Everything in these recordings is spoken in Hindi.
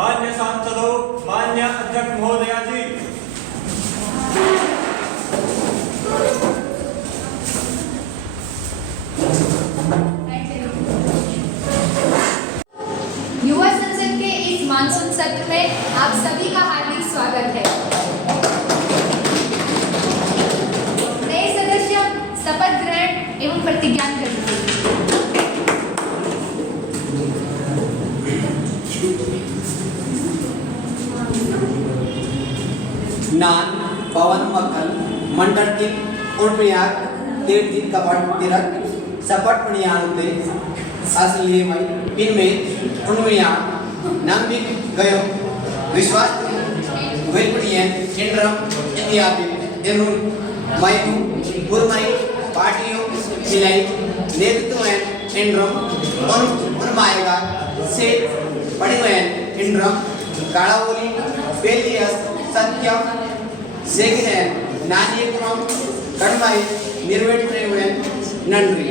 मान्य सांसदों, मान्य अध्यक्ष महोदया जी, युवा संसद के इस मानसून सत्र में आप सभी का हार्दिक स्वागत है। नए सदस्य शपथ ग्रहण एवं प्रतिज्ञा करेंगे। नान पवन मक्खन मंडल की उर्मियाक तीर्थी कपट तिरक सपट पणियानुते असली मई इनमें उर्मियाक नंबिक गयो विश्वास वेलपणियन इंद्रम इत्यादि एनुन मयु उर्मई पार्टियों मिलाई नेतृत्व इंद्रम उन्मायगा से पड़िवयन इंद्रम कालावली पेलियस सत्यम सेगिनेन नान्यक्रम कड़माई निर्वेटनेवेन नंद्री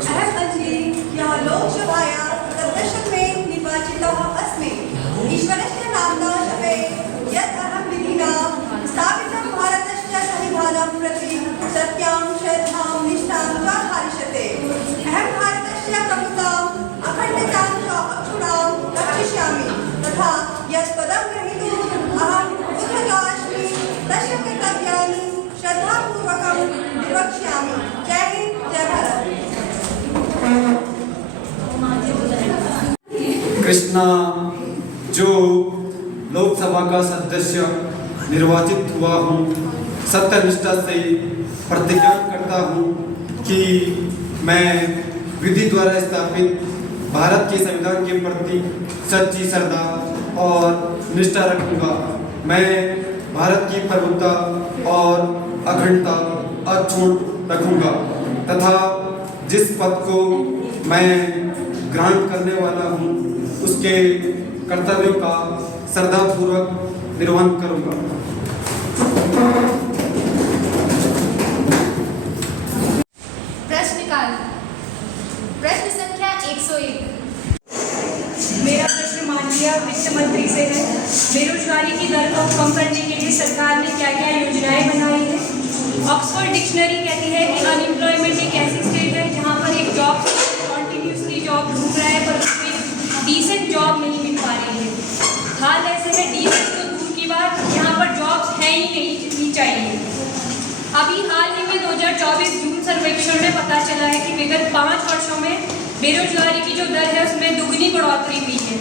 अहम अंजलि यहाँ लोकसभाया सदस्यत्व में निर्वाचित अस्मि ईश्वरस्य नाम्ना शपे यत् अहं विधिना स्थापितं भारतस्य संविधानं प्रति सत्यां श्रद्धां निष्ठां च धारयिष्ये। अहं भारतस्य प्रभुताम् अखण्डतां च अक्षुणां रक्षयिष्यामि तथा यत् पदं ग्रहीतुम् अहम् उद्युक्ता अस्मि तस्य कर्तव्यानि श्रद्धापूर्वकं निर्वक्ष्यामि। जय हिंद, जय भारत। कृष्णा जो लोकसभा का सदस्य निर्वाचित हुआ हूँ, सत्यनिष्ठा से प्रतिज्ञा करता हूँ कि मैं विधि द्वारा स्थापित भारत के संविधान के प्रति सच्ची श्रद्धा और निष्ठा रखूँगा। मैं भारत की प्रभुता और अखंडता अक्षुण्ण रखूँगा तथा जिस पद को मैं ग्रहण करने वाला हूँ उसके कर्तव्यों का श्रद्धापूर्वक निर्वहन करूँगा। प्रश्नकाल। प्रश्न संख्या 101। मेरा प्रश्न माननीय वित्त मंत्री से है। बेरोजगारी की दर को कम करने के लिए सरकार ने क्या क्या योजनाएं बनाई है? ऑक्सफोर्ड डिक्शनरी कहती है कि अनएम्प्लॉयमेंट एक ऐसी स्टेट है जहां पर एक जॉब कॉन्टिन्यूसली जॉब ढूंढ रहा है पर उसमें डिसेंट जॉब नहीं मिल पा रही है। हाल ऐसे है डिसेंट तो दूर की बात, यहाँ पर जॉब्स है ही नहीं जितनी चाहिए। अभी हाल ही में 2024 जून सर्वेक्षण में पता चला है कि विगत 5 वर्षों में बेरोजगारी की जो दर है उसमें दुगनी बढ़ोतरी हुई है।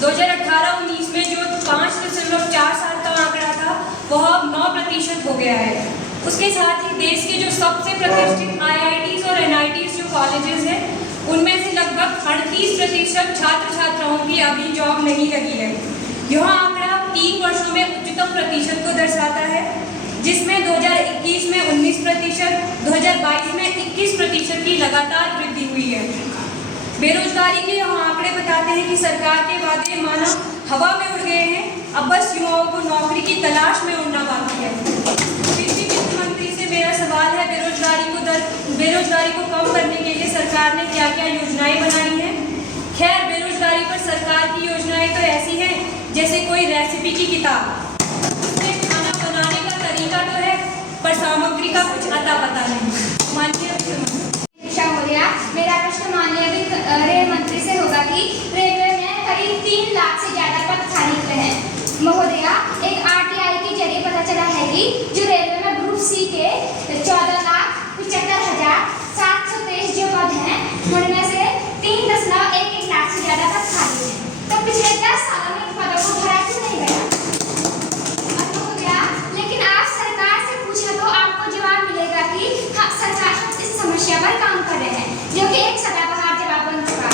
2018-19 में जो 5.4 का आंकड़ा था वह अब 9% हो गया है। उसके साथ ही देश के जो सबसे प्रतिष्ठित IITs और NITs जो कॉलेजेस हैं उनमें से लगभग 38% छात्र छात्राओं की अभी जॉब नहीं लगी है। यह आंकड़ा 3 वर्षों में उच्चतम प्रतिशत को दर्शाता है, जिसमें 2021 में 19%, 2022 में 21% की लगातार वृद्धि हुई है। बेरोजगारी के यह आंकड़े बताते हैं कि सरकार के वादे मानो हवा में उड़ गए हैं। अब बस युवाओं को नौकरी की तलाश में उड़ना बाकी है। कृषि वित्त मंत्री से मेरा सवाल है, बेरोजगारी को कम करने के लिए सरकार ने क्या क्या योजनाएं बनाई हैं? खैर, बेरोजगारी पर सरकार की योजनाएं तो ऐसी हैं जैसे कोई रेसिपी की किताब। उसमें खाना बनाने का तरीका तो है पर सामग्री का कुछ अता पता नहीं। माननीय महोदया, मेरा प्रश्न माननीय रेल मंत्री से होगा कि रेलवे में करीब 3 लाख से ज्यादा पद खाली हुए हैं। महोदया, एक RTI के जरिए पता चला है कि जो रेलवे में ग्रुप C के 14,75,723 जो पद हैं उनमें से 3.11 लाख से ज्यादा पद खाली हैं। तो पिछले 10 सालों में पदों को भरा क्यों नहीं गया? महोदया, लेकिन आप सरकार से पूछे तो आपको जवाब मिलेगा कि हाँ, सरकार इस समस्या पर काम कर रहे हैं, जो कि एक सदाबहार जवाब बन चुका है।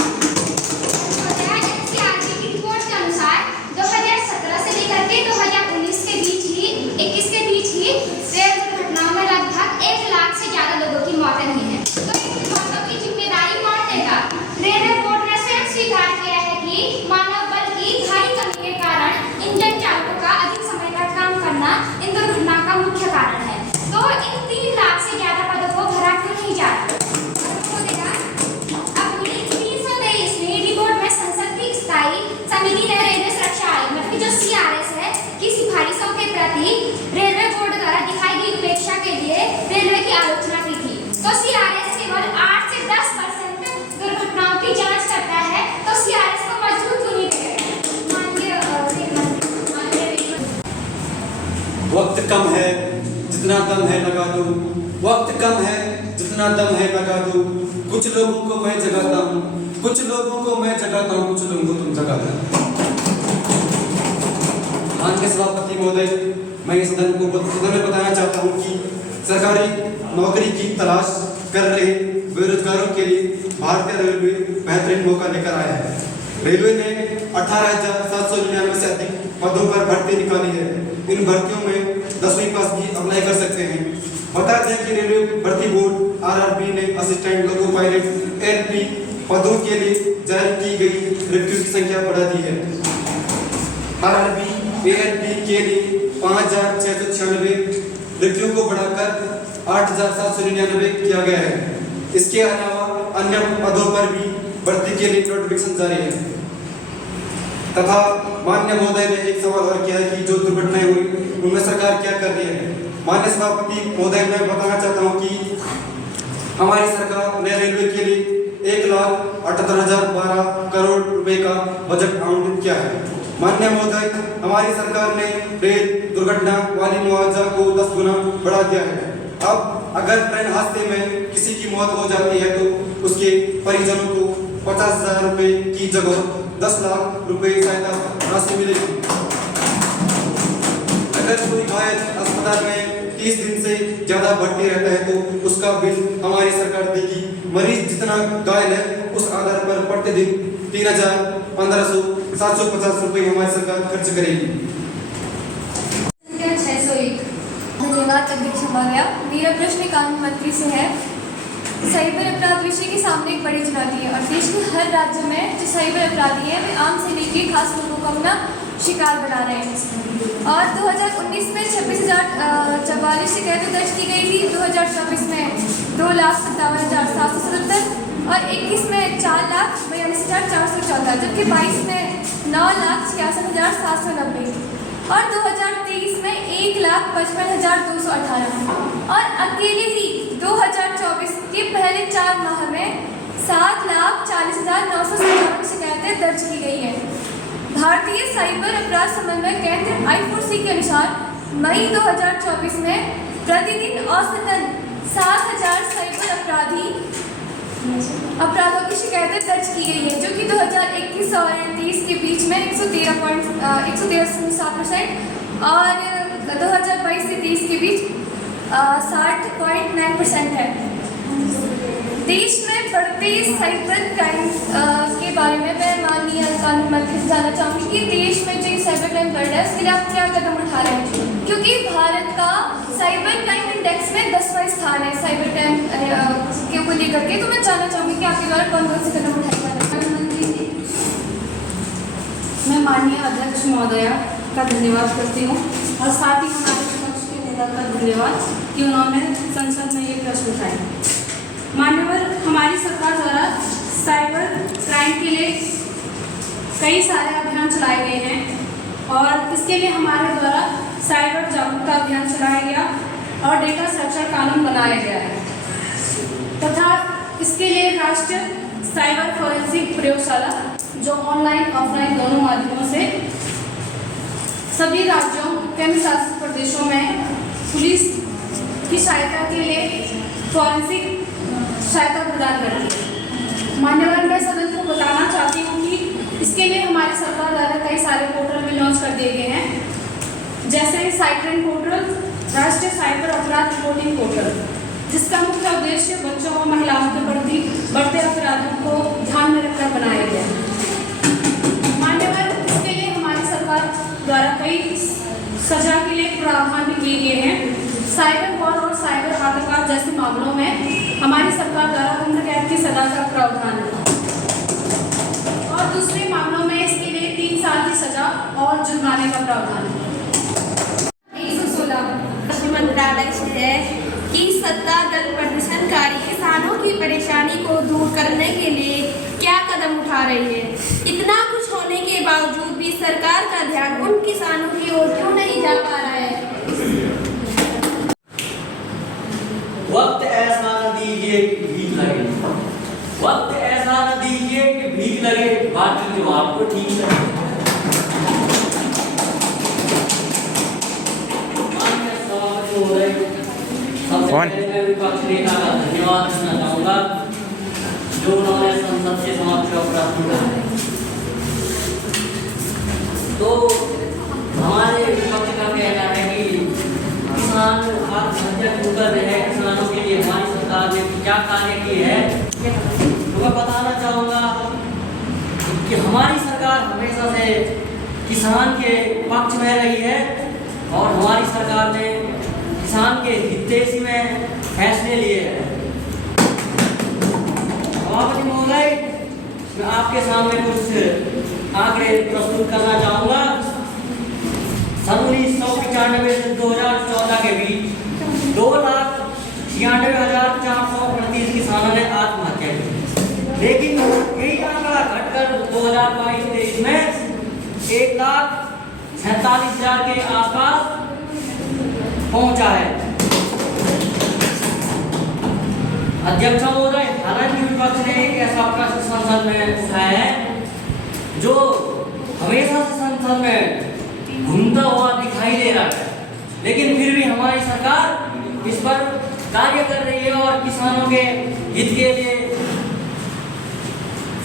NCERT की रिपोर्ट के अनुसार 2017 से लेकर के 2019 के बीच ही 21 के बीच ही रेल दुर्घटनाओं में लगभग 1 लाख से ज्यादा लोगों की मौतें हुई हैं। तो इन मौतों की जिम्मेदारी कौन लेगा? रेलवे बोर्ड ने स्वयं स्वीकार किया है कि मानव बल की भारी कमी के कारण इंजन चालकों का अधिक समय तक काम करना इन दुर्घटनाओं का मुख्य कारण है। तो इन 3 लाख से ज्यादा पदों को भरा क्यों नहीं जा रहा? समिति ने रेलवे सुरक्षा आयोग मतलब कि जो CRS है कि सिफारिशों के प्रति रेलवे बोर्ड द्वारा दिखाई गई उपेक्षा के लिए रेलवे की आलोचना की थी। तो CRS केवल 8 से 10% दुर्घटनाओं की जांच करता है, तो CRS को मजबूत क्यों नहीं करेगा? वक्त कम है जितना दम है लगा दो, वक्त कम है जितना दम है लगा दो, कुछ लोगों को मैं जगाता हूँ, कुछ लोगों को मैं जगाता हूँ, कुछ लोगों को तुम जगाता हो। माननीय सभापति महोदय, मैं इस सदन में बताना चाहता हूँ कि सरकारी नौकरी की तलाश कर रहे बेरोजगारों के लिए भारतीय रेलवे बेहतरीन मौका लेकर आया है। रेलवे ने 18,799 से अधिक पदों पर भर्ती निकाली है। इन भर्तियों में 10वीं पास भी अप्लाई कर सकते हैं। बता दें कि रेलवे भर्ती बोर्ड RRB ने असिस्टेंट लोको पायलट LP पदों के लिए जारी की गई रिक्तियों की संख्या बढ़ा दी है। RRB ALP के लिए 5,696 रिक्तियों को बढ़ाकर 8,799 किया गया है। इसके अलावा अन्य पदों पर भी भर्ती के लिए नोटिफिकेशन जारी है। तथा माननीय महोदय ने एक सवाल और किया है कि जो दुर्घटनाएं हुई उनमें सरकार क्या कर रही है। माननीय सभापति महोदय, मैं बताना चाहता हूं कि हमारी सरकार ने रेलवे के लिए 1,78,012 करोड़ रुपए का बजट आवंटित किया है। माननीय महोदय, हमारी सरकार ने रेल दुर्घटना वाली मुआवजा को 10 गुना बढ़ा दिया है। अब अगर ट्रेन हादसे में किसी की मौत हो जाती है तो उसके परिजनों को 50,000 रुपए की जगह 10 लाख रुपए सहायता राशि मिलेगी। अगर कोई घायल अस्पताल में 30 दिन से ज्यादा भर्ती रहता है तो उसका बिल हमारी सरकार देगी। मरीज जितना घायल है उस आधार पर प्रतिदिन 3,000, 1,500, 750 रुपए हमारी सरकार खर्च करेगी। धन्यवाद अध्यक्ष महोदया। मेरा प्रश्न कानून मंत्री से है। साइबर अपराध विषय के सामने एक बड़ी चुनौती है और देश के हर राज्य में जो साइबर अपराधी हैं वे आम से लेकर खास लोगों को अपना शिकार बना रहे हैं। और 2019 में 26,044 शिकायतें दर्ज की गई थी, 2024 में 2,57,777 और 21 में 4,42,414, जबकि 22 में 9,66,790 और 2023 में 1,55,218 और अकेले ही 2024 के पहले 4 माह में 7,40,957 शिकायतें दर्ज की गई हैं। भारतीय साइबर अपराध समन्वय केंद्र I4C के अनुसार मई 2024 में प्रतिदिन औसतन 7,000 साइबर अपराधों की शिकायतें दर्ज की गई है, जो कि 2021 और 2023 के बीच में 113.7% और 2022 से 23 के बीच 60.9% है। देश में बढ़ते साइबर क्राइम के बारे में मैं माननीय कानून मंत्री से जानना चाहूँगी कि देश में जो साइबर क्राइम बढ़ रहा है उसके लिए आप क्या कदम उठा रहे हैं, क्योंकि भारत का साइबर क्राइम इंडेक्स में 10वां स्थान है साइबर क्राइम को लेकर के। तो मैं जानना चाहूँगी कि आपके द्वारा कौन कौन से कदम उठाए जा रहे हैं। मंत्री जी, मैं माननीय अध्यक्ष महोदया का धन्यवाद करती हूँ और साथ ही हमारे विपक्ष के नेता का धन्यवाद कि उन्होंने संसद में ये प्रश्न उठाए। मान्यवर, हमारी सरकार द्वारा साइबर क्राइम के लिए कई सारे अभियान चलाए गए हैं और इसके लिए हमारे द्वारा साइबर जागरूकता अभियान चलाया गया और डेटा सुरक्षा कानून बनाया गया है तथा इसके लिए राष्ट्रीय साइबर फोरेंसिक प्रयोगशाला जो ऑनलाइन ऑफलाइन दोनों माध्यमों से सभी राज्यों केंद्र शासित प्रदेशों में पुलिस की सहायता के लिए फोरेंसिक सहायता प्रदान करती है। मान्यवर, मैं सदन को बताना चाहती हूँ कि इसके लिए हमारी सरकार द्वारा कई सारे पोर्टल भी लॉन्च कर दिए गए हैं, जैसे साइट्रेन पोर्टल, राष्ट्रीय साइबर अपराध रिपोर्टिंग पोर्टल, जिसका मुख्य उद्देश्य बच्चों और महिलाओं के प्रति बढ़ते अपराधों को ध्यान में रखकर बनाया गया है। मान्यवर, इसके लिए हमारी सरकार द्वारा कई सजा के लिए प्रावधान भी किए गए हैं। साइबर वॉर और साइबर आतंकवाद जैसे मामलों में हमारी सरकार द्वारा उम्र कैद की सजा का प्रावधान है और दूसरे मामलों में इसके लिए 3 साल की सजा और जुर्माने का प्रावधान है। 116 मंत्रालय से है कि सत्ता दल प्रदर्शनकारी किसानों की परेशानी को दूर करने के लिए क्या कदम उठा रही है। इतना कुछ होने के बावजूद बात की जो आपको ठीक है। माननीय सभापति महोदय, सबसे पहले मैं विपक्ष नेता का धन्यवाद करना चाहूँगा जो उन्होंने संसद से समाप्त का प्रश्न उठाया। तो हमारे विपक्ष का कहना है कि किसान आत्महत्या क्यों कर रहे हैं, किसानों के लिए हमारी सरकार ने क्या कार्य किए हैं। तो मैं बताना चाहूँगा कि हमारी सरकार हमेशा से किसान के पक्ष में रही है और हमारी सरकार ने किसान के हितैषी में फैसले लिए हैं। सभापति महोदय, मैं आपके सामने कुछ आंकड़े प्रस्तुत करना चाहूँगा। सन 1995 से 2014 के बीच 2,96,438 किसानों ने आत्महत्या की, लेकिन यही आंकड़ा घटकर 2022-23 में 1,47,000 के आसपास पहुंचा है। अध्यक्ष महोदय, हालांकि विपक्ष ने एक ऐसा प्रश्न संसद में उठाया है जो हमेशा से संसद में घूमता हुआ दिखाई दे रहा है, लेकिन फिर भी हमारी सरकार इस पर कार्य कर रही है और किसानों के हित के लिए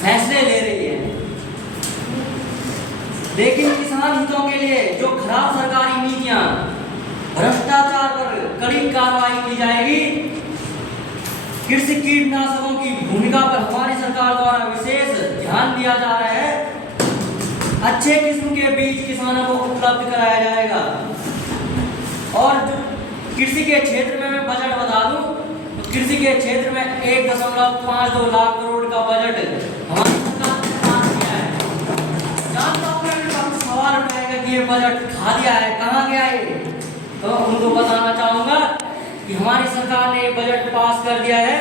फैसले ले रही है। लेकिन किसान हितों के लिए जो खराब सरकारी नीतियां, भ्रष्टाचार पर कड़ी कार्रवाई की जाएगी, कृषि कीटनाशकों की भूमिका पर हमारी सरकार द्वारा विशेष ध्यान दिया जा रहा है, अच्छे किस्म के बीज किसानों को उपलब्ध कराया जाएगा। और जो कृषि के क्षेत्र में मैं बजट बता दूं तो कृषि के क्षेत्र में 1.52 लाख करोड़ का बजट हमारी सरकार ने पास किया है। जानता हूं मैं सवाल उठाएगा कि ये बजट खा दिया है, कहाँ गया है, तो उनको बताना चाहूँगा कि हमारी सरकार ने बजट पास कर दिया है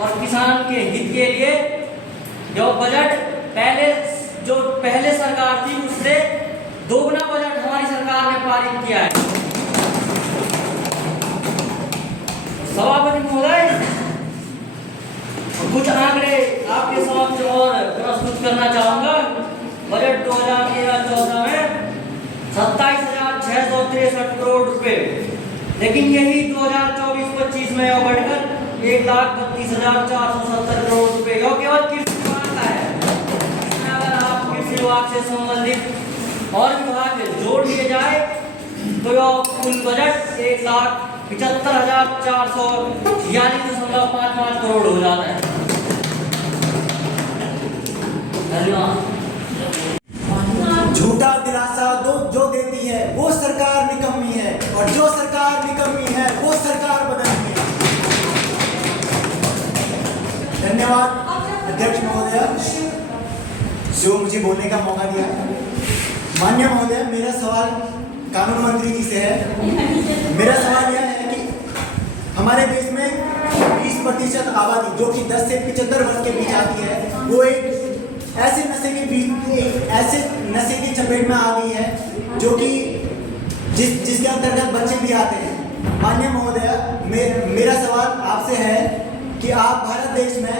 और किसान के हित के लिए जो बजट पहले सरकार थी उससे दोगुना बजट हमारी सरकार ने पारित किया है। सभापति महोदय, कुछ आंकड़े आपके समक्ष और प्रस्तुत करना चाहूँगा। बजट 2013-14 में 27,663 करोड़ रुपए, लेकिन यही 2024-25 में और बढ़कर 1,32,470 करोड़ रुपए केवल कृषि विभाग का है। अगर आप कृषि विभाग से संबंधित और विभाग जोड़ लिए जाए तो कुल बजट 1,75,446.55 करोड़ हो जाता है। धन्यवाद। झूठा दिलासा जो देती है वो सरकार निकम्मी है और जो सरकार निकम्मी है वो सरकार बदलती है। धन्यवाद अध्यक्ष महोदय जो मुझे बोलने का मौका दिया। माननीय महोदय, मेरा सवाल कानून मंत्री जी से है। मेरा सवाल यह है कि हमारे देश में 20% आबादी जो कि 10 से 75 वर्ष के बीच आती है वो एक ऐसे नशे की चपेट में आ गई है जो कि जिसके अंतर्गत बच्चे भी आते हैं। माननीय महोदय, मेरा सवाल आपसे है कि आप भारत देश में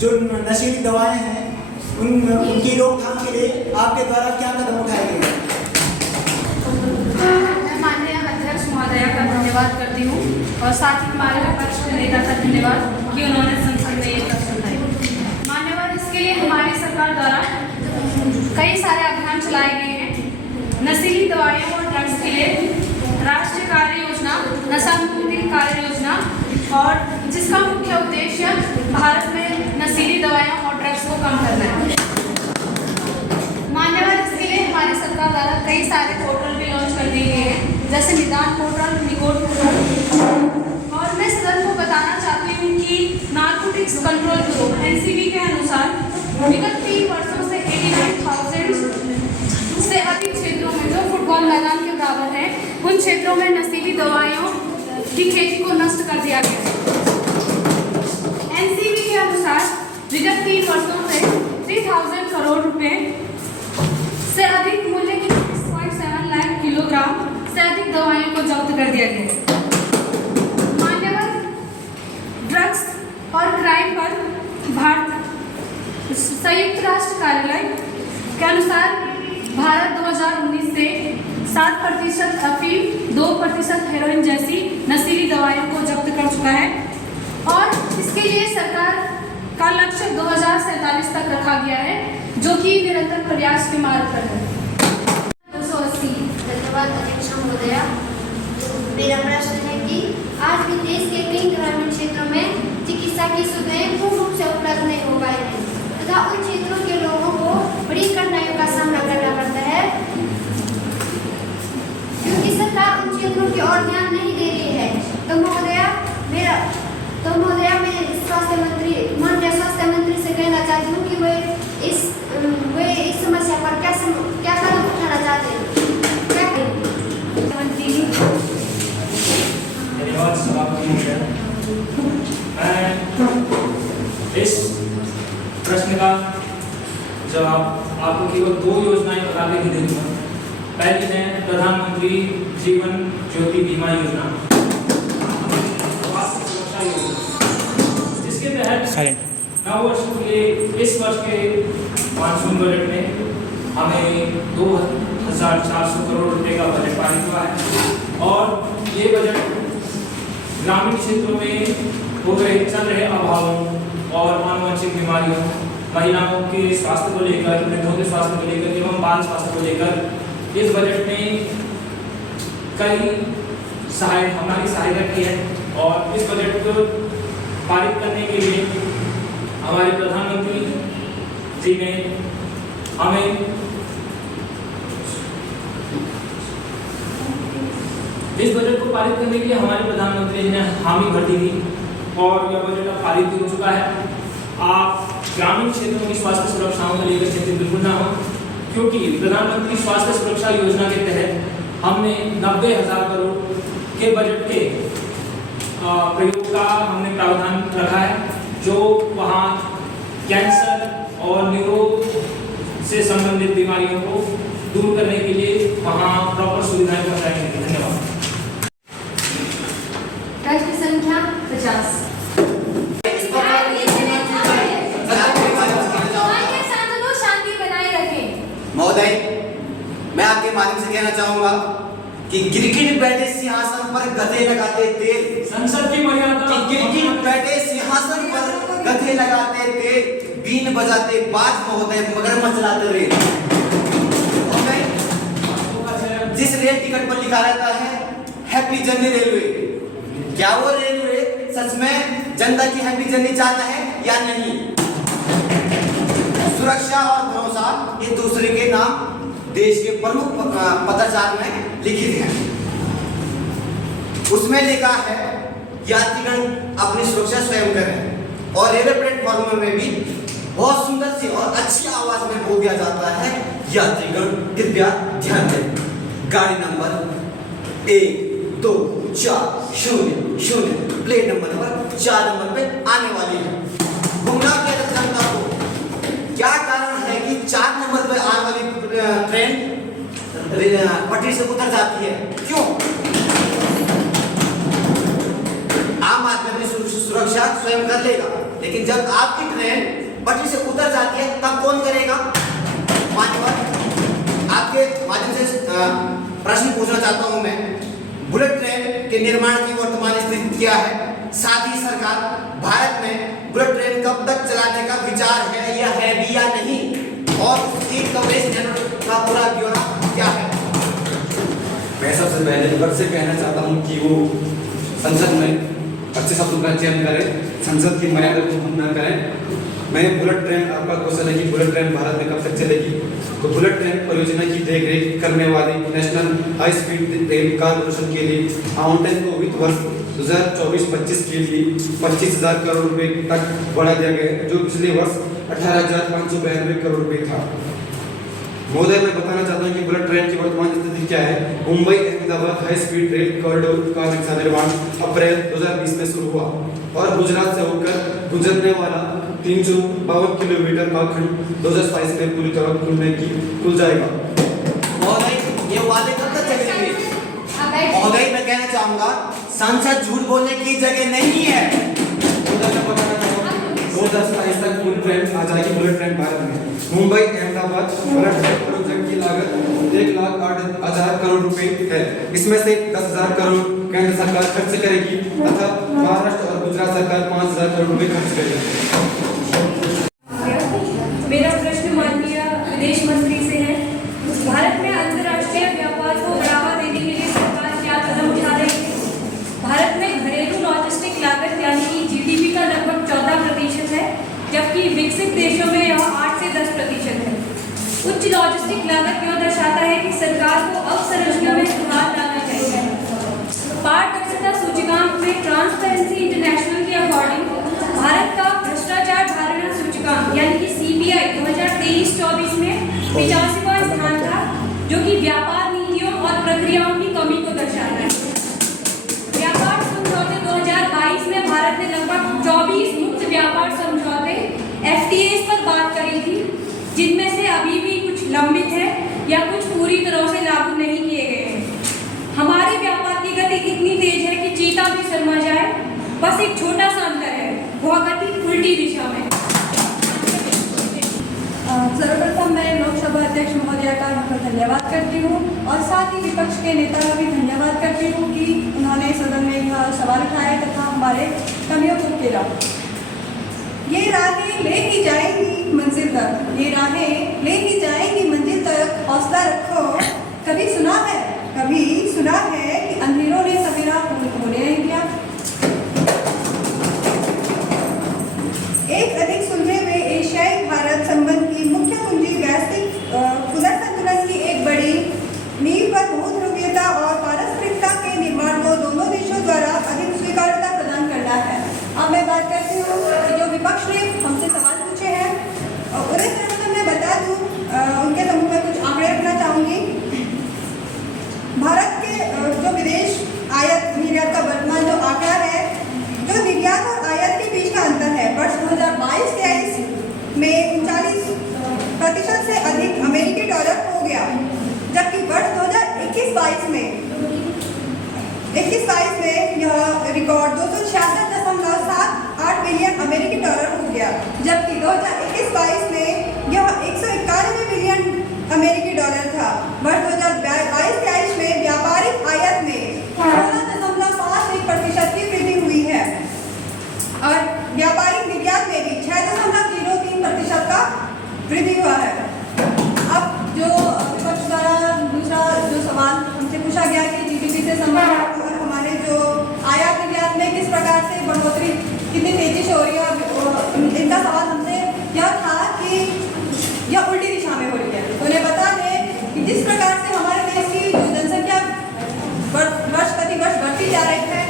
जो नशीली दवाएं हैं उनकी रोकथाम के लिए आपके द्वारा क्या कदम उठाए गए? मैं माननीय अध्यक्ष महोदया का धन्यवाद करती हूँ और साथ ही हमारे विपक्ष के नेता का धन्यवाद कि उन्होंने संसद में ये प्रश्न उठाए। मान्यवर, इसके लिए हमारी सरकार द्वारा कई सारे अभियान चलाए गए हैं। नशीली दवाइयों और ड्रग्स के लिए राष्ट्रीय कार्य योजना, नशा मुक्ति कार्य योजना, और जिसका मुख्य उद्देश्य भारत में नशीली दवाइयों और ड्रग्स को कम करना है। मान्यवर, इसके लिए हमारी सरकार द्वारा कई सारे पोर्टल भी लॉन्च कर दिए गए हैं, जैसे निदान पोर्टल, निकोट पोर्टल। और मैं सदन को बताना चाहती हूँ कि नारकोटिक्स कंट्रोल ब्यूरो (NCB) के अनुसार विगत 3 वर्षों से 89,000 से अधिक क्षेत्रों में जो फुटबॉल मैदान के बराबर है उन क्षेत्रों में नशीली दवाइयों की खेती को नष्ट कर दिया गया है। NCB के अनुसार विगत 3 वर्षों से 3,000 करोड़ रुपए से अधिक मूल्य की 6.7 लाख किलोग्राम से अधिक दवाइयों को जब्त कर दिया गया है। मान्यवर, ड्रग्स और क्राइम पर भारत संयुक्त राष्ट्र कार्यालय 7% अफीम, 2% हेरोइन जैसी नशीली दवाइयों को जब्त कर चुका है और इसके लिए सरकार का लक्ष्य 2047 तक रखा गया है, जो कि निरंतर प्रयास के मार्ग पर है। 280। धन्यवाद अध्यक्ष महोदया। मेरा प्रश्न है कि आज भी देश के कई ग्रामीण क्षेत्रों में चिकित्सा की सुविधाएं पूर्ण रूप से उपलब्ध नहीं हो पाई हैं तथा उन क्षेत्रों के लोगों को बड़ी कठिनाइयों का सामना करना पड़ता है क्योंकि सरकार उन क्षेत्रों की ओर ध्यान नहीं दे रही है। तो महोदया मैं माननीय स्वास्थ्य मंत्री से कहना चाहती हूँ कि वे इस समस्या पर क्या कदम उठाना चाहते हैं। मंत्री जी। धन्यवाद सभापति महोदय। मैं इस प्रश्न का जवाब आपको केवल 2 योजनाएं बता के ही दूंगा। पहली है प्रधानमंत्री जीवन ज्योति बीमा योजना, जिसके तहत नव वर्ष के इस वर्ष के मानसून बजट में हमें 2,400 करोड़ रुपए का बजट पारित हुआ है और ये बजट ग्रामीण क्षेत्रों में चल रहे अभावों और आनुवंशिक बीमारियों, महिलाओं के स्वास्थ्य को लेकर, वृद्धों के स्वास्थ्य को लेकर एवं बाल स्वास्थ्य को लेकर इस बजट में कई हमारी सहायता की है और इस बजट को पारित करने के लिए हमारे प्रधानमंत्री जी ने हमें इस बजट को पारित करने के लिए हमारे प्रधानमंत्री जी ने हामी भर दी थी और यह बजट अब पारित हो चुका है। आप ग्रामीण क्षेत्रों की स्वास्थ्य सुरक्षाओं को लेकर चिंतित बिल्कुल ना हो, क्योंकि प्रधानमंत्री स्वास्थ्य सुरक्षा योजना के तहत हमने 90,000 करोड़ के बजट के प्रयोग का हमने प्रावधान रखा है, जो वहाँ कैंसर और न्यूरो से संबंधित बीमारियों को दूर करने के लिए वहाँ प्रॉपर सुविधाएं पहुँचाएंगे। धन्यवाद। प्रश्न संख्या 50। शांति बनाए रखें। महोदय, मैं आपके माध्यम से कहना चाहूंगा कि गिरगिट बैठे सिंहासन पर गधे लगाते तेल, संसद की मर्यादा। गिरगिट बैठे सिंहासन पर गधे लगाते तेल, बीन बजाते बाज महोदय, मगरमच्छ चलाते रेल। जिस रेल टिकट पर लिखा रहता है हैप्पी जर्नी रेलवे, क्या वो रेलवे सच में जनता की हैप्पी जर्नी चाहता है या नहीं? सुरक्षा और भरोसा ये दूसरे के नाम देश के प्रमुख पत्राचार में लिखित हैं। उसमें लिखा है यात्रीगण अपनी सुरक्षा स्वयं करें और रेलवे प्लेटफॉर्म में भी बहुत सुंदर सी और अच्छी आवाज में बोल दिया जाता है यात्रीगण कृपया ध्यान दें, गाड़ी नंबर 1 2 4 0 0 प्लेट नंबर 4 नंबर पे आने वाली है। गुमराह किया जाता है जनता को। क्या कारण है कि 4 नंबर पे आने वाली ट्रेन पटरी से उतर जाती है? क्यों? आम आदमी अपनी सुरक्षा स्वयं कर लेगा, लेकिन जब आपकी ट्रेन पटरी से उतर जाती है तब कौन करेगा? मान्यवर, आपके माध्यम से प्रश्न पूछना चाहता हूं मैं, बुलेट ट्रेन के निर्माण की वर्तमान स्थिति क्या है? साथ ही सरकार भारत में बुलेट ट्रेन कब तक चलाने का विचार है या है भी या नहीं, और उसकी कवरेज नेटवर्क का पूरा ब्यौरा क्या है? मैं सबसे पहले वर्ग से कहना चाहता हूँ कि वो संसद में अच्छे शब्दों का चयन करें, संसद की मर्यादा को हम न करें। मैं बुलेट ट्रेन, आपका क्वेश्चन है कि बुलेट ट्रेन भारत में कब तक चलेगी, तो बुलेट ट्रेन परियोजना की देखरेख करने वाली national high speed rail corporation के लिए आवंटन को वित्त वर्ष 2024-25 के लिए 25,000 करोड़ रुपए तक बढ़ा दिया गया है, जो पिछले वर्ष 18,592 करोड़ रुपए था। महोदय, मैं बताना चाहता हूँ कि बुलेट ट्रेन की वर्तमान स्थिति क्या है। Mumbai Ahmedabad high speed rail corridor का निर्माण अप्रैल 2020 में शुरू हुआ और गुजरात से होकर गुजरने वाला 352 किलोमीटर का खंड 2027 में पूरी तरह खुल जाएगा। महोदय, ये वादे कब तक चलेंगे? महोदय, मैं कहना चाहूंगा संसद झूठ बोलने की जगह नहीं है। 2027 तक बुलेट ट्रेन आ जाएगी, बुलेट ट्रेन भारत में। Mumbai Ahmedabad bullet train project की लागत 1,08,000 करोड़ रुपए है। इसमें से 10,000 करोड़ केंद्र सरकार खर्च करेगी तथा महाराष्ट्र और गुजरात सरकार 5,000 करोड़ रुपए खर्च करेगी। मेरा प्रश्न माननीय विदेश मंत्री से है। भारत में अंतर्राष्ट्रीय व्यापार को बढ़ावा देने के लिए सरकार क्या कदम उठा रही है? भारत में घरेलू लॉजिस्टिक लागत यानी कि जीडीपी का लगभग 14% है, जबकि विकसित देशों में यह 8 से 10% है। उच्च लॉजिस्टिक लागत यह दर्शाता है कि सरकार को अवसंरचना में सुधार लाना चाहिए। पारदर्शिता सूचकांक में ट्रांसपेरेंसी इंटरनेशनल के अकॉर्डिंग भारत का भ्रष्टाचार धारणा सूचकांक यानी कि सीबीआई 2023-24 में 85वां स्थान था, जो कि व्यापार नीतियों और प्रक्रियाओं की कमी को दर्शाता है। व्यापार समझौते 2022 में भारत ने लगभग 24 मुक्त व्यापार समझौते FTAs पर बात करी थी, जिनमें से अभी भी कुछ लंबित है या कुछ पूरी तरह से लागू नहीं किए गए हैं। हमारे व्यापार की गति इतनी तेज है कि चीता भी शर्मा जाए। बस एक छोटा सा अंतर है, वह गति उल्टी दिशा में। सर्वप्रथम मैं लोकसभा अध्यक्ष महोदया का धन्यवाद करती हूँ और साथ ही विपक्ष के नेता का भी धन्यवाद करती हूँ कि उन्होंने सदन में यह सवाल उठाया तथा हमारे कमियों को उकेरा। ये राहें लेके जाएंगी मंजिल तक, ये राहें लेके जाएंगी मंजिल तक, हौसला रखो। कभी सुना है कि अंधेरों ने सवेरा होने नहीं दिया। एक अधिक सुलझे हुए एशियाई भारत संबंध की मुख्य कुंजी वैश्विक पुनर्संतुलन की एक बड़ी नींव पर बहुध्रुवीयता और पारस्परिकता के निर्माण को दोनों देशों द्वारा अधिक स्वीकार्यता प्रदान करना है। अब मैं बात करती हूँ कि जो विपक्ष ने हमसे सवाल पूछे हैं उन्हें सर्वप्रथम मैं बता दूँ, उनके समूह में कुछ आंकड़े रखना चाहूँगी। भारत के जो विदेश आयात निर्यात का वर्तमान जो आंकड़ा है, जो निर्यात और आयात के बीच का अंतर है, वर्ष 2022-23 में 39% से अधिक अमेरिकी डॉलर हो गया, जबकि वर्ष 2021-22 में यह रिकॉर्ड 266.78 बिलियन अमेरिकी डॉलर हो गया, जबकि 2021-22 में यह 191 बिलियन अमेरिकी डॉलर था। वर्ष 2022-23 में व्यापारिक आयात में 16.51% की वृद्धि हुई है और व्यापारिक निर्यात में भी 6.03% का वृद्धि हुआ है। अब जो विपक्ष द्वारा दूसरा जो सवाल हमसे पूछा गया कि जीडीपी से संबंधित और हमारे जो आयात निर्यात में किस प्रकार से बढ़ोतरी कितनी तेजी से हो रही है, इनका सवाल हमसे यह था कि यह उल्टी दिशा में हो रही है। तो उन्हें बता दें कि जिस प्रकार से हमारे देश की जो जनसंख्या वर्ष प्रति वर्ष बढ़ती जा रही है,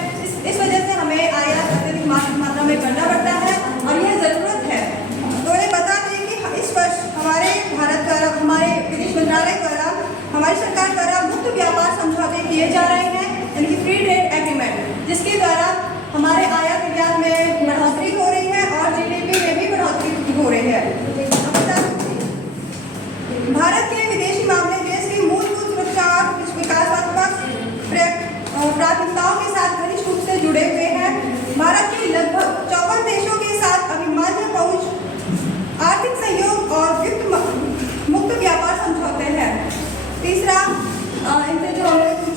इस वजह से हमें आयात अत्यधिक मात्रा में करना पड़ता है और यह ज़रूरत है। तो उन्हें बता दें कि इस वर्ष हमारे भारत द्वारा, हमारे विदेश मंत्रालय द्वारा, हमारी सरकार द्वारा मुक्त व्यापार समझौते किए जा रहे हैं, यानी कि फ्री ट्रेड एग्रीमेंट, जिसके द्वारा हमारे आयात निर्यात में बढ़ोतरी हो रही है और जीडीपी में भी बढ़ोतरी हो रही है। भारत के विदेशी मामले देश की मूलभूत सुरक्षा और विकासात्मक प्राथमिकताओं के साथ घनिष्ठ रूप से जुड़े हुए हैं। भारत के लगभग 54 देशों के साथ अभिमान्य पहुंच, आर्थिक सहयोग और मुक्त व्यापार समझौते हैं। तीसरा, इनसे जो हमें कुछ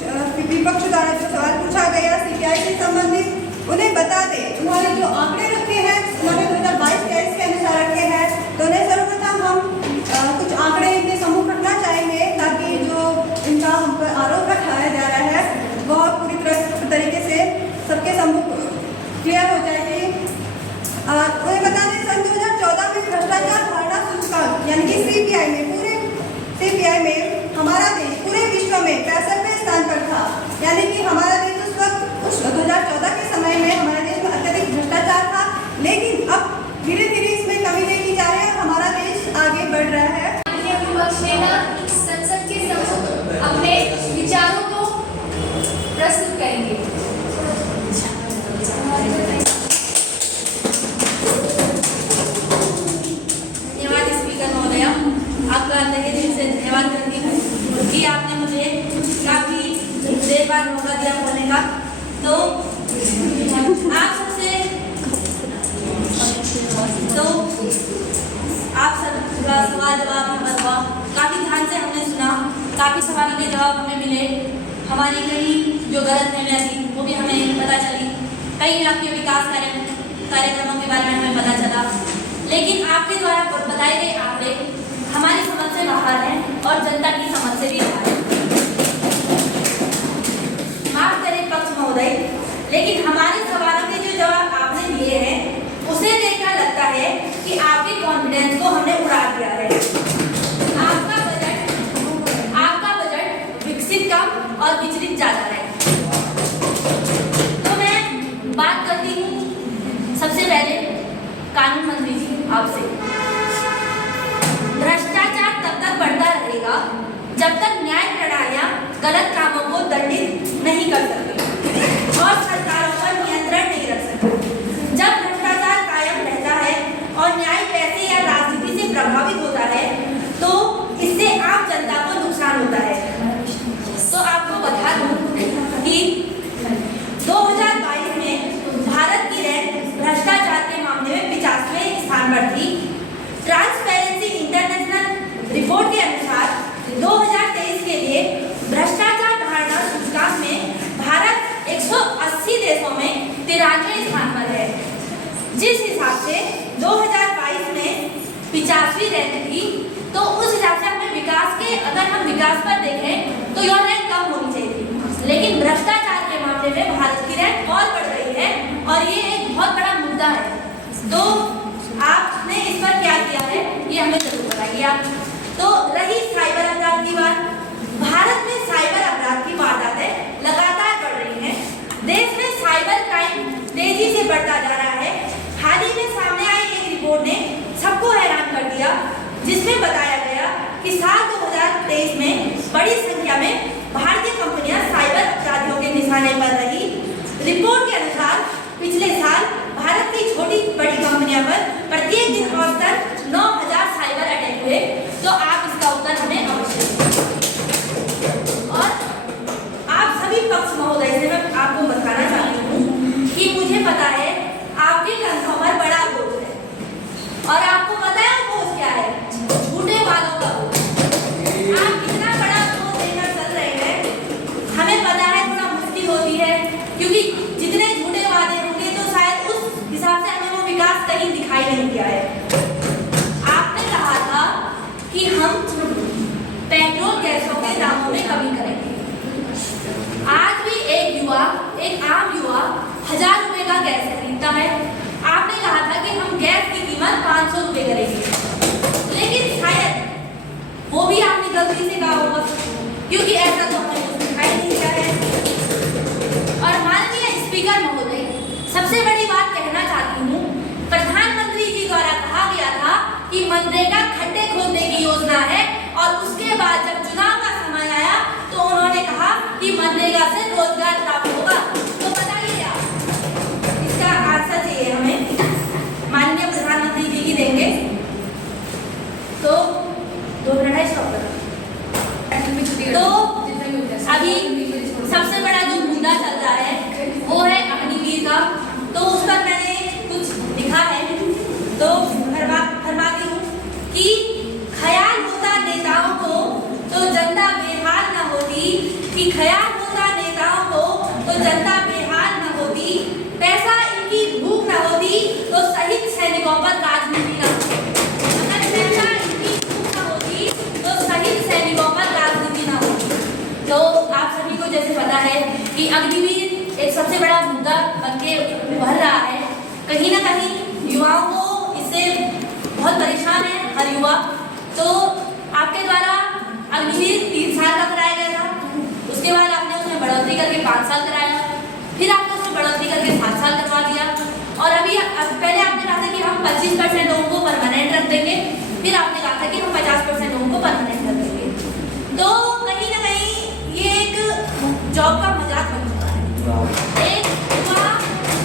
विपक्ष द्वारा जो सवाल पूछा गया सीपीआई से संबंधित, उन्हें बता दें, उन्होंने जो आंकड़े रखे हैं उन्होंने 2022-23 के अनुसार रखे हैं। तो उन्हें सर्वप्रथम हम कुछ आंकड़े इनके सम्मुख रखना चाहेंगे ताकि जो इनका हम पर आरोप लगाया जा रहा है वह पूरी तरीके से सबके सम्मुख क्लियर हो जाएगी। उन्हें बता दें, सन 2014 में भ्रष्टाचार धारणा सूचकांक यानी कि सीपीआई में हमारा देश पूरे विश्व में 65वें स्थान पर था, यानी कि हमारा देश उस वक्त उस 2014 के समय में हमारे देश में अत्यधिक भ्रष्टाचार था, लेकिन अब धीरे धीरे इसमें कमी देखी जा रही है और हमारा देश आगे बढ़ रहा है। विपक्ष नेता संसद के सम्मुख अपने विचारों को प्रस्तुत करेंगे। धन्यवाद स्पीकर महोदया, आपका तहे दिल से धन्यवाद करती हूँ कि आपने मुझे काफी देर बाद मौका दिया बोलने का। तो आप सबसे तो आप सबका सवाल जवाब हमारा हुआ, काफ़ी ध्यान से हमने सुना, काफ़ी सवालों के जवाब हमें मिले, हमारी कई जो गलतफहमियाँ थी वो भी हमें पता चली, कई आपके विकास कार्यक्रमों के बारे में हमें पता चला, लेकिन आपके द्वारा बताए गए आंकड़े हमारी समझ से बाहर हैं और जनता की समझ से भी बाहर हैं। माफ करें पक्ष महोदय, लेकिन हमारे सवालों के जो जवाब आपने दिए हैं उसे देखकर लगता है कि आपके कॉन्फिडेंस को हमने उड़ा दिया है। आपका बजट विकसित कम और विचलित ज्यादा है। तो मैं बात करती हूँ सबसे पहले कानून मंत्री जी आपसे। भ्रष्टाचार तब तक बढ़ता रहेगा जब तक न्याय प्रणालियाँ गलत कामों को दंडित नहीं कर सकती और सरकारों पर नियंत्रण नहीं रख सकती। जब भ्रष्टाचार कायम रहता है और न्याय पैसे या राजनीति से प्रभावित होता है तो इससे आम जनता को नुकसान होता है। तो आपको बता दूं कि 2022 में भारत की रैंक भ्रष्टाचार के मामले में 50वें स्थान पर थी। ट्रांसपेरेंसी इंटरनेशनल रिपोर्ट के अनुसार 2023 के लिए भ्रष्टाचार धारणा सूचकांक में भारत 180 देशों में 93वें स्थान पर है। जिस हिसाब से 2022 में 50वीं रैंक थी, तो उस हिसाब से हमें विकास के, अगर हम विकास पर देखें तो यह रैंक कम होनी चाहिए थी, लेकिन भ्रष्टाचार के मामले में भारत की रैंक और बढ़ रही है और ये एक बहुत बड़ा मुद्दा है। तो आपने इस पर क्या किया है ये हमें जरूर बताइए आप। तो रही साइबर अपराध की बात, भारत में साइबर अपराध की वारदातें लगातार बढ़ रही हैं। देश में साइबर क्राइम तेजी से बढ़ता जा रहा है। हाल ही में सामने आई एक रिपोर्ट ने सबको हैरान कर दिया, जिसमें बताया गया कि साल 2023 में बड़ी संख्या में भारतीय कंपनियां साइबर अपराधियों के निशाने पर रही। रिपोर्ट के अनुसार पिछले साल भारत की छोटी बड़ी कंपनियों पर प्रत्येक दिन औसतन 9000 साइबर अटैक हुए। तो आप इसका उत्तर हमें अवश्य दें। और आप सभी पक्ष महोदय से मैं आपको बताना चाहती हूँ कि मुझे पता है आपके कंधों पर बड़ा बोझ है और आपको पता है वो बोझ क्या है, झूठे वादों का बोझ। आप इतना बड़ा बोझ लेकर चल रहे हैं, हमें पता है थोड़ा मुश्किल होती है, क्योंकि जितने झूठे वादे होंगे तो शायद उस हिसाब से हमें वो विकास कहीं दिखाई नहीं दिया है। आपने कहा था कि हम पेट्रोल गैसों के दामों में कमी करेंगे। आज भी एक आम युवा 1000 रुपए का गैस खरीदता है। आपने कहा था कि हम गैस की कीमत 500 रुपए करेंगे, लेकिन शायद वो भी आपने गलती से कहा होगा, क्योंकि ऐसा तो हमें कुछ दिखाई नहीं दिया है। और माननीय स्पीकर महोदय, सबसे बड़ी बात कहना चाहती हूँ, प्रधानमंत्री जी द्वारा कहा गया था कि मनरेगा खड्डे खोदने की योजना है, और उसके बाद जब चुनाव का समय आया तो उन्होंने कहा कि मनरेगा से रोजगार प्राप्त होगा। तो बताइए आप, इसका आंसर चाहिए हमें, माननीय प्रधानमंत्री जी की देंगे। तो 2 मिनट है स्टॉप करो। तो अभी सबसे बड़ा जो मुद्दा चल रहा है वो है अग्निवीर का। तो उस पर मैंने कुछ लिखा है, तो फरमाती हूँ कि ख्याल होता नेताओं को तो जनता बेहाल न होती, कि ख्याल होता नेताओं को तो जनता बेहाल न होती, पैसा इनकी भूख न होती तो शहीद सैनिकों पर राजनीति न होती। अगर पैसा इनकी भूख न होती तो शहीद सैनिकों पर राजनीति न होती। तो आप सभी को जैसे पता है कि अग्निवीर एक सबसे बड़ा मुद्दा बनके उभर रहा है। कहीं ना कहीं युवाओं को इससे बहुत परेशान है हर युवा। तो आपके द्वारा अग्निवीर 3 साल का कराया गया था, उसके बाद आपने उसमें बढ़ोतरी करके 5 साल कराया, फिर आपने उसमें बढ़ोतरी करके 7 साल करवा दिया, और अभी पहले आपने कहा था कि हम 25% लोगों को परमानेंट रख देंगे, फिर आपने कहा था कि हम 50% लोगों को परमानेंट रख देंगे। तो कहीं ना कहीं ये एक जॉब का मजाक बन चुका है। एक युवा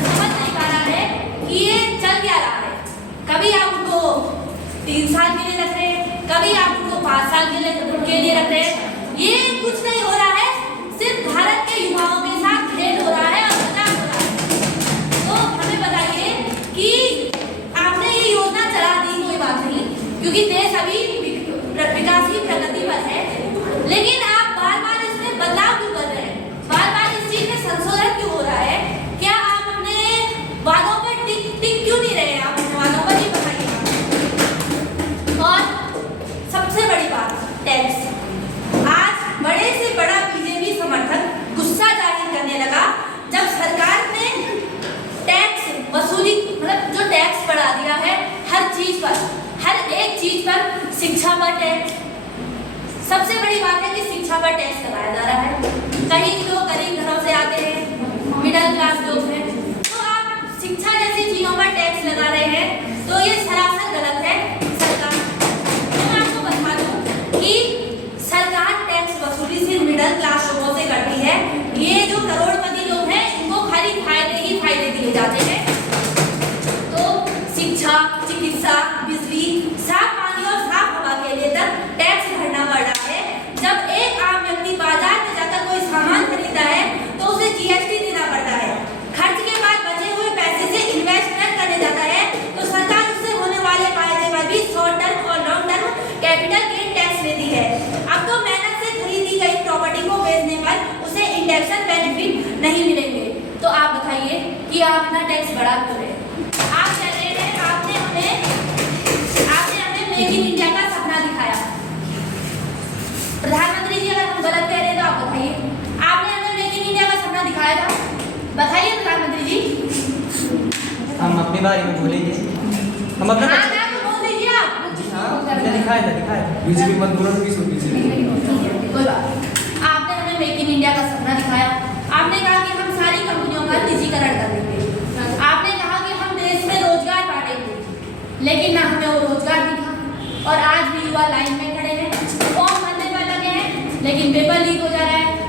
समझ नहीं पा रहा है कि ये चल क्या रहा है। कभी आप उनको 3 साल के लिए रख रहे हैं, कभी आप उनको 5 साल के लिए रख रहे हैं। ये कुछ नहीं हो रहा है, सिर्फ भारत के युवाओं के साथ खेल हो रहा है और मजाक हो रहा है। तो हमें बताइए कि आपने ये क्योंकि देश अभी विकासशील प्रगति पर है। लेकिन आप बार बार इसमें बदलाव क्यों कर रहे हैं, बार बार इस चीज में संशोधन क्यों हो रहा है? क्या आप अपने वादों पर टिक क्यों नहीं रहे? आप अपने वादों पर ही बताइए। और सबसे बड़ी बात, टैक्स। आज बड़े से बड़ा बीजेपी समर्थक गुस्सा जाहिर करने लगा जब सरकार ने टैक्स वसूली, मतलब जो टैक्स बढ़ा दिया है हर चीज पर, हर एक चीज पर, शिक्षा पर टैक्स। सबसे बड़ी बात है कि शिक्षा पर टैक्स लगाया जा रहा है। कहीं लोग गरीब घरों से आते हैं, मिडिल क्लास लोग हैं, तो आप शिक्षा जैसी चीजों पर टैक्स लगा रहे हैं, तो ये सरासर गलत है। सरकार, मैं आपको बता दूं कि सरकार टैक्स वसूली सिर्फ मिडिल क्लास लोगों से करती है। ये जो करोड़पति लोग हैं इनको खाली फायदे ही फायदे दिए जाते हैं। तो शिक्षा, चिकित्सा, बिजली, साफ पानी और साफ हवा के लिए तक टैक्स भरना पड़ रहा है। जब एक आम व्यक्ति बाजार में जाकर कोई सामान खरीदता है तो उसे जीएसटी देना पड़ता है। खर्च के बाद बचे हुए पैसे से इन्वेस्टमेंट करने जाता है तो सरकार उससे होने वाले फायदे पर भी शॉर्ट टर्म और long term capital gain tax लेती है। अब तो मेहनत से खरीदी गई प्रॉपर्टी को बेचने पर उसे इंडेक्शन बेनिफिट नहीं मिलेंगे। तो आप बताइए कि आप इतना टैक्स बढ़ा क्यों रहे? आप कह रहे हैं आपने हमें मेक इन इंडिया का सपना दिखाया। प्रधानमंत्री जी, अगर हम गलत कह रहे हैं तो आप बताइए, आपने हमें मेक इन इंडिया का सपना दिखाया था? बताइए प्रधानमंत्री जी। हम अपने बारे में बोलेंगे, हम अपना हाँ ना, तो बोल दीजिए आप। हमने दिखाया था। बीजेपी मत बोलो, प्लीज सुन लीजिए। कोई बात, आपने हमें मेक इन इंडिया का सपना दिखाया। आपने कहा कि हम सारी कंपनियों का निजीकरण कर देंगे। आपने कहा कि हम देश में रोजगार बांटेंगे, लेकिन ना हमें वो रोजगार दिखा। और आज भी युवा लाइन में खड़े हैं, फॉर्म भरने पर लगे हैं, लेकिन पेपर लीक हो जा रहा है।